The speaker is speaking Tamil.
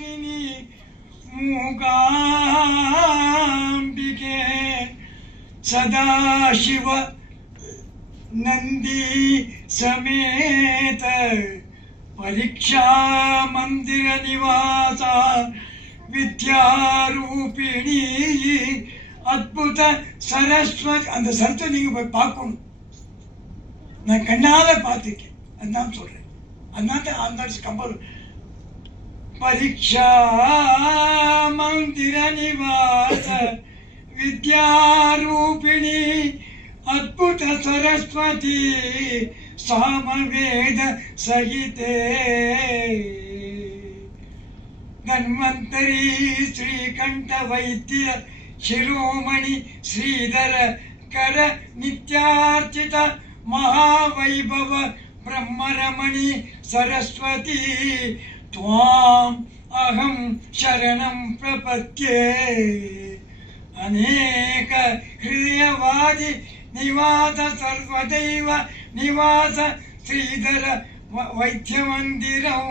वासिनी मूकाम्बिके सदाशिव नंदी समेत परीक्षा मंदिर निवासा विद्यारूपिणी अद्भुत सरस्वती அந்த சரத்தை நீங்க போய் பார்க்கணும். நான் கண்ணால பார்த்துருக்கேன், அதுதான் சொல்றேன். அதனால அந்த கம்பல் परीक्षा मंदिर निवास विद्यारूपिणी अद्भुत सरस्वती सामवेद सहिते धन्वंतरी श्रीकंठ वैद्य शिरोमणि श्रीधर कर नित्यार्चित महावैभव ब्रह्मरमणि सरस्वती त्वाम् अहं शरणं प्रपद्ये अनेक हृदयवादि निवास सर्वदैव निवास श्रीधर वैद्य मंदिरं